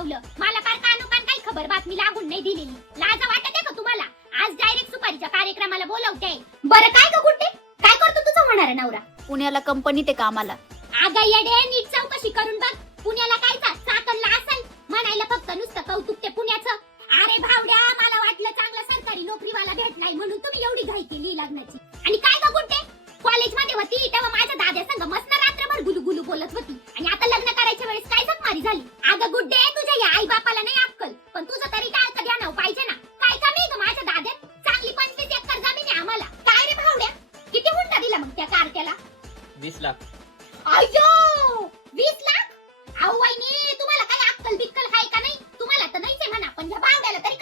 जमवलं. मला फार कानोकान काही खबर बातमी लागून नाही दिलेली. लाज वाटते का तुम्हाला? आज डायरेक्ट सुपारीच्या कार्यक्रमाला बोलवते. बरं काय ग गुड्डे, काय करतो तुझा होणारा नवरा? पुण्याला कंपनीत आहे कामाला. अगं येडे, नीट चौकशी करून बघ. पुण्याला काय चाकणला असेल म्हणायला फक्त नुसतं कौतुक ते पुण्याचं. अरे भावड्या, मला वाटलं चांगला सरकारी नोकरीवाला भेटलाय म्हणून तुम्ही एवढी घाई केली लग्नाची. आणि काय ग गुड्डे, कॉलेजमध्ये होती तेव्हा माझ्या दाद्या संग मस्त रात्रभर गुलुगुलू बोलत होती आणि आता लग्न करायच्या वेळेस काय झकमारी झाली. अगं गुड्डे, तुझ्या या आई बापाला नाही अक्कल, पण तुझं तरी काय का ध्यान पाहिजे ना. काय कमी ग माझ्या दाद्यात? चांगली 25 एकर जमीन आहे आम्हाला. काय रे भावड्या, किती हुंडा दिला मग त्या कारत्याला? 20 लाख. अय्यो, 20 लाख? अहो वहिनी, तुम्हाला काय अक्कल बिक्कल आहे का नाही? तुम्हाला तर नाहीच आहे म्हणा, पण ह्या भावड्याला तरी